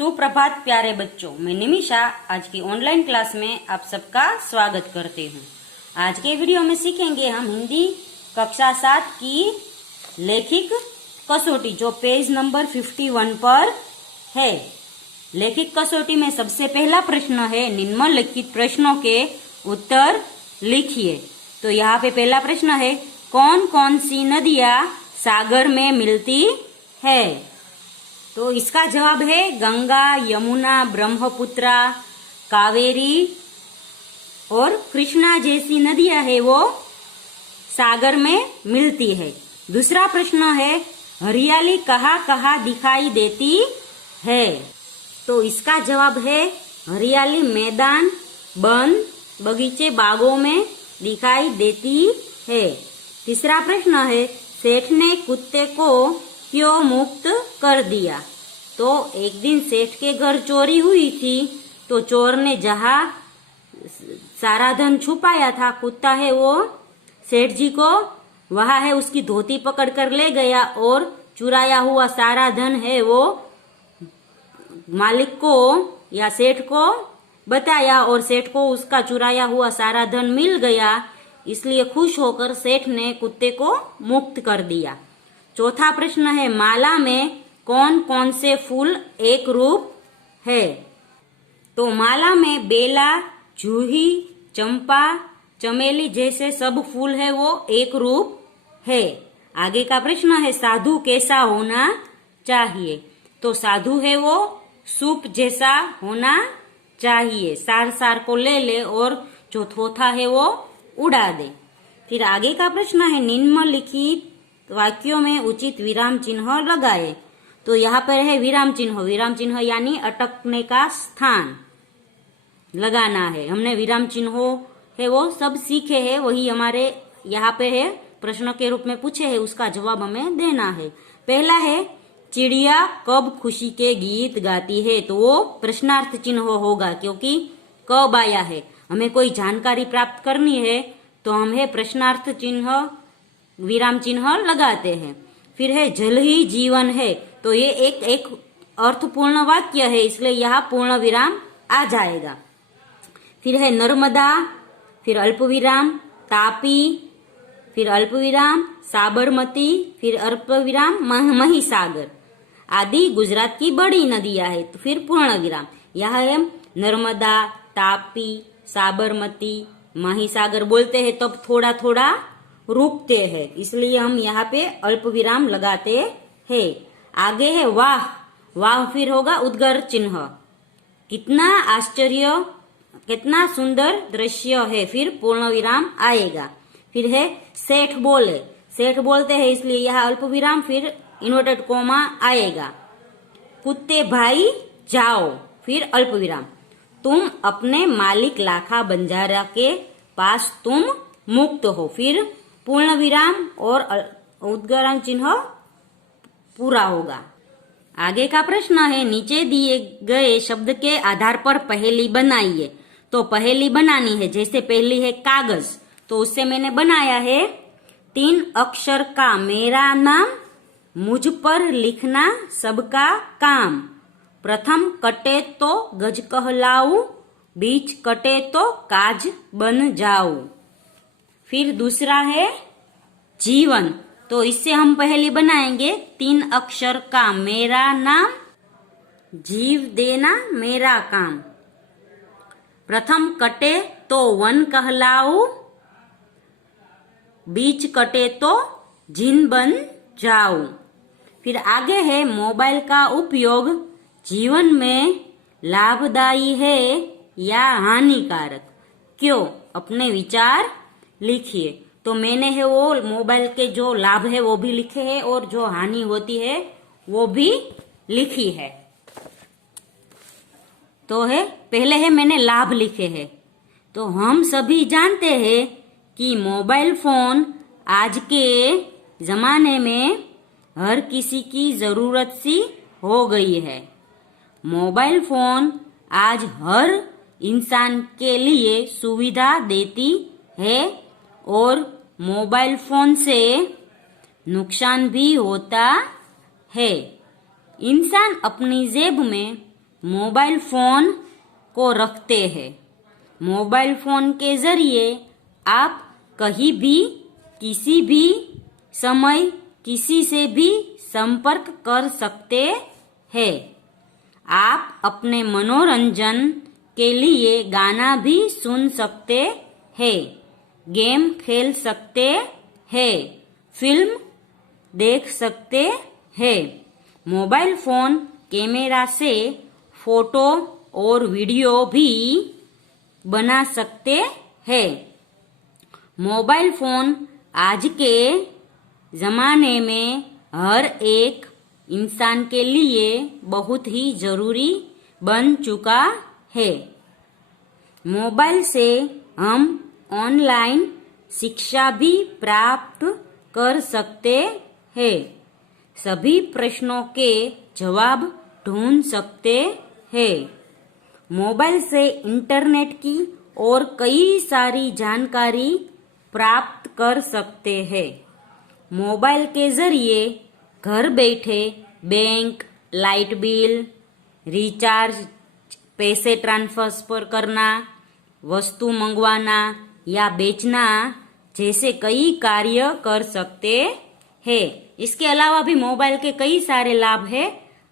सुप्रभात प्यारे बच्चों, मैं निमिषा आज की ऑनलाइन क्लास में आप सबका स्वागत करती हूँ। आज के वीडियो में सीखेंगे हम हिंदी कक्षा 7 की लेखिक कसौटी जो पेज नंबर 51 पर है। लेखिक कसौटी में सबसे पहला प्रश्न है निम्नलिखित प्रश्नों के उत्तर लिखिए। तो यहाँ पे पहला प्रश्न है कौन कौन सी नदियाँ सागर में मिलती है। तो इसका जवाब है गंगा, यमुना, ब्रह्मपुत्रा, कावेरी और कृष्णा जैसी नदियां है वो सागर में मिलती है। दूसरा प्रश्न है हरियाली कहाँ कहाँ दिखाई देती है। तो इसका जवाब है हरियाली मैदान, वन, बगीचे, बागों में दिखाई देती है। तीसरा प्रश्न है सेठ ने कुत्ते को क्यों मुक्त कर दिया। तो एक दिन सेठ के घर चोरी हुई थी, तो चोर ने जहाँ सारा धन छुपाया था, कुत्ता है वो सेठ जी को वहाँ है उसकी धोती पकड़ कर ले गया और चुराया हुआ सारा धन है वो मालिक को या सेठ को बताया और सेठ को उसका चुराया हुआ सारा धन मिल गया। इसलिए खुश होकर सेठ ने कुत्ते को मुक्त कर दिया। चौथा प्रश्न है माला में कौन कौन से फूल एक रूप है। तो माला में बेला, जूही, चंपा, चमेली जैसे सब फूल है वो एक रूप है। आगे का प्रश्न है साधु कैसा होना चाहिए। तो साधु है वो सूप जैसा होना चाहिए, सार सार को ले ले और जो थोथा है वो उड़ा दे। फिर आगे का प्रश्न है निम्नलिखित वाक्यों में उचित विराम चिन्ह लगाए। तो यहाँ पर है विराम चिन्ह यानी अटकने का स्थान लगाना है। हमने विराम चिन्हों है वो सब सीखे हैं, वही हमारे यहाँ पे है प्रश्न के रूप में पूछे है, उसका जवाब हमें देना है। पहला है चिड़िया कब खुशी के गीत गाती है। तो वो प्रश्नार्थ चिन्ह होगा क्योंकि कब आया है। हमें कोई जानकारी प्राप्त करनी है तो हम है प्रश्नार्थ चिन्ह विराम चिन्ह लगाते हैं। फिर है जल ही जीवन है। तो ये एक अर्थपूर्ण वाक्य है, इसलिए यहाँ पूर्ण विराम आ जाएगा। फिर है नर्मदा, फिर अल्प विराम तापी, फिर अल्प विराम साबरमती, फिर अल्प विराम महिसागर आदि गुजरात की बड़ी नदियां है। तो फिर पूर्ण विराम यहाँ है नर्मदा, तापी, साबरमती, महिसागर बोलते हैं तब थोड़ा थोड़ा रुकते हैं, इसलिए हम यहाँ पे अल्प विराम लगाते हैं। आगे है वाह, वाह फिर होगा उद्गार चिन्ह, कितना आश्चर्य, कितना सुंदर दृश्य है, फिर पूर्ण विराम आएगा। फिर है सेठ बोले, सेठ बोलते हैं इसलिए यहाँ अल्प विराम फिर इन्वर्टेड कोमा आएगा। कुत्ते भाई जाओ, फिर अल्प विराम। तुम अपने मालिक लाखा बंजारा के पास तुम मुक्त हो, फिर पूर्ण विराम और उद्गार चिन्ह पूरा होगा। आगे का प्रश्न है नीचे दिए गए शब्द के आधार पर पहेली बनाइए। तो पहेली बनानी है, जैसे पहली है कागज, तो उससे मैंने बनाया है 3 अक्षर का मेरा नाम, मुझ पर लिखना सबका काम, प्रथम कटे तो गज कहलाऊं, बीच कटे तो काज बन जाऊं। फिर दूसरा है जीवन, तो इससे हम पहले बनाएंगे 3 अक्षर का मेरा नाम, जीव देना मेरा काम, प्रथम कटे तो वन कहलाऊं, बीच कटे तो जिन बन जाऊं। फिर आगे है मोबाइल का उपयोग जीवन में लाभदायी है या हानिकारक, क्यों, अपने विचार लिखिए। तो मैंने है वो मोबाइल के जो लाभ है वो भी लिखे हैं और जो हानि होती है वो भी लिखी है। तो है पहले है मैंने लाभ लिखे हैं। तो हम सभी जानते हैं कि मोबाइल फोन आज के जमाने में हर किसी की जरूरत सी हो गई है। मोबाइल फोन आज हर इंसान के लिए सुविधा देती है और मोबाइल फोन से नुकसान भी होता है। इंसान अपनी जेब में मोबाइल फोन को रखते हैं। मोबाइल फोन के जरिए आप कहीं भी किसी भी समय किसी से भी संपर्क कर सकते हैं। आप अपने मनोरंजन के लिए गाना भी सुन सकते हैं, गेम खेल सकते हैं, फिल्म देख सकते हैं। मोबाइल फोन कैमरा से फोटो और वीडियो भी बना सकते हैं। मोबाइल फोन आज के जमाने में हर एक इंसान के लिए बहुत ही जरूरी बन चुका है। मोबाइल से हम ऑनलाइन शिक्षा भी प्राप्त कर सकते हैं। सभी प्रश्नों के जवाब ढूंढ सकते हैं। मोबाइल से इंटरनेट की और कई सारी जानकारी प्राप्त कर सकते हैं। मोबाइल के जरिए घर बैठे बैंक, लाइट बिल, रिचार्ज, पैसे ट्रांसफर करना, वस्तु मंगवाना या बेचना जैसे कई कार्य कर सकते हैं। इसके अलावा भी मोबाइल के कई सारे लाभ है,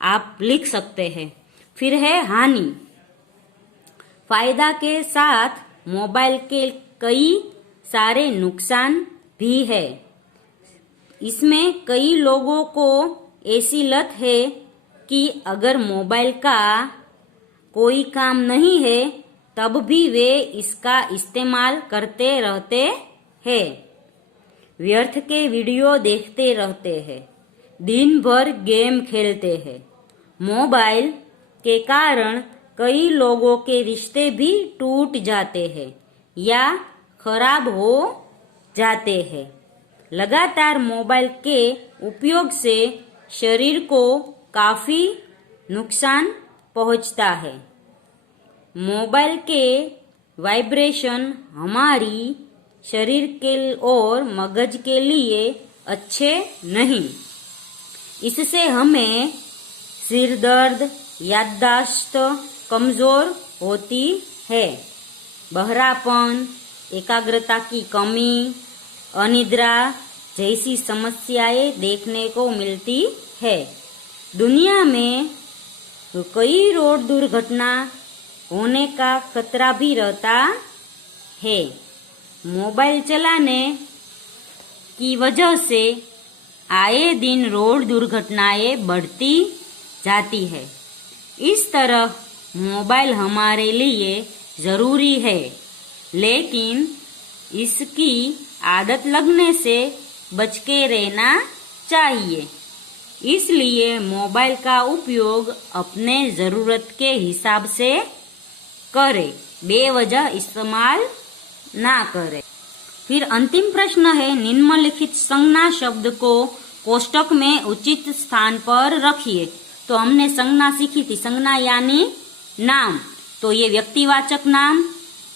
आप लिख सकते हैं। फिर है हानि। फायदा के साथ मोबाइल के कई सारे नुकसान भी है। इसमें कई लोगों को ऐसी लत है कि अगर मोबाइल का कोई काम नहीं है तब भी वे इसका इस्तेमाल करते रहते हैं। व्यर्थ के वीडियो देखते रहते हैं, दिन भर गेम खेलते हैं। मोबाइल के कारण कई लोगों के रिश्ते भी टूट जाते हैं या खराब हो जाते हैं। लगातार मोबाइल के उपयोग से शरीर को काफी नुकसान पहुंचता है। मोबाइल के वाइब्रेशन हमारी शरीर के और मगज के लिए अच्छे नहीं। इससे हमें सिर दर्द, याददाश्त कमजोर होती है, बहरापन, एकाग्रता की कमी, अनिद्रा जैसी समस्याएं देखने को मिलती है। दुनिया में कई रोड दुर्घटना होने का खतरा भी रहता है। मोबाइल चलाने की वजह से आए दिन रोड दुर्घटनाएं बढ़ती जाती है। इस तरह मोबाइल हमारे लिए जरूरी है, लेकिन इसकी आदत लगने से बच के रहना चाहिए। इसलिए मोबाइल का उपयोग अपने जरूरत के हिसाब से करें, बेवजह इस्तेमाल ना करें। फिर अंतिम प्रश्न है, निम्नलिखित संज्ञा शब्द को कोष्टक में उचित स्थान पर रखिए। तो हमने संज्ञा सीखी थी, संज्ञा यानी नाम। तो ये व्यक्तिवाचक नाम,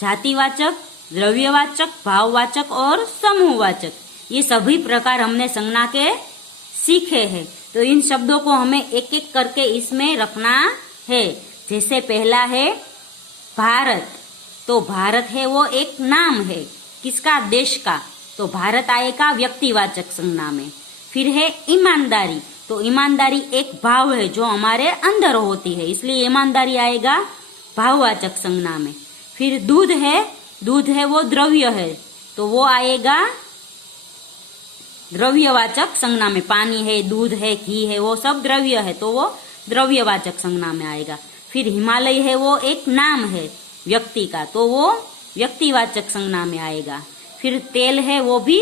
जातिवाचक, द्रव्यवाचक, भाववाचक और समूहवाचक, ये सभी प्रकार हमने संज्ञा के सीखे हैं। तो इन शब्दों को हमें एक एक करके इसमें रखना है। जैसे पहला है भारत, तो भारत है वो एक नाम है, किसका? देश का। तो भारत आएगा व्यक्तिवाचक संज्ञा में। फिर है ईमानदारी, तो ईमानदारी एक भाव है जो हमारे अंदर होती है, इसलिए ईमानदारी आएगा भाववाचक संज्ञा में। फिर दूध है वो द्रव्य है, तो वो आएगा द्रव्यवाचक संज्ञा में। पानी है, दूध है, घी है, वो सब द्रव्य है, तो वो द्रव्यवाचक संज्ञा में आएगा। फिर हिमालय है वो एक नाम है व्यक्ति का, तो वो व्यक्तिवाचक संज्ञा में आएगा। फिर तेल है वो भी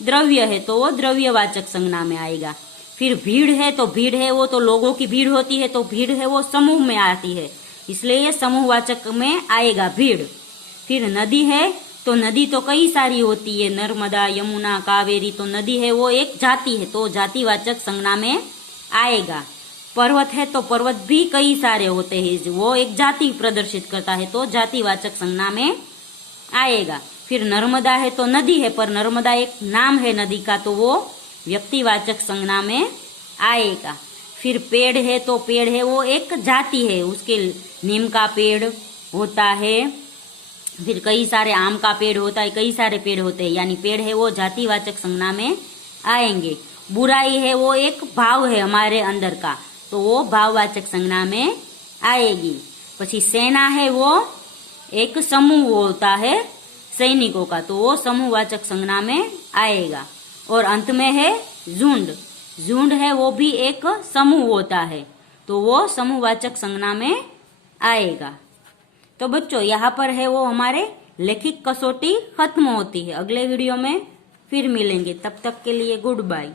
द्रव्य है, तो वो द्रव्यवाचक संज्ञा में आएगा। फिर भीड़ है वो तो लोगों की भीड़ होती है, तो भीड़ है वो समूह में आती है, इसलिए ये समूहवाचक में आएगा भीड़। फिर नदी है, तो नदी तो कई सारी होती है, नर्मदा, यमुना, कावेरी, तो नदी है वो एक जाति है, तो जातिवाचक संज्ञा में आएगा। पर्वत है तो पर्वत भी कई सारे होते हैं, वो एक जाति प्रदर्शित करता है, तो जातिवाचक संज्ञा में आएगा। फिर नर्मदा है तो नदी है, पर नर्मदा एक नाम है नदी का, तो वो व्यक्तिवाचक संज्ञा में आएगा। फिर पेड़ है तो पेड़ है वो एक जाति है, उसके नीम का पेड़ होता है, फिर कई सारे आम का पेड़ होता है, कई सारे पेड़ होते हैं, यानी पेड़ है वो जातिवाचक संज्ञा में आएंगे। बुराई है वो एक भाव है हमारे अंदर का, तो वो भाववाचक संज्ञा में आएगी। પછી सेना है वो एक समूह होता है सैनिकों का, तो वो समूहवाचक संज्ञा में आएगा। और अंत में है झुंड, झुंड है वो भी एक समूह होता है, तो वो समूहवाचक संज्ञा में आएगा। तो बच्चों यहाँ पर है वो हमारे लेखिक कसौटी खत्म होती है। अगले वीडियो में फिर मिलेंगे, तब तक के लिए गुड बाय।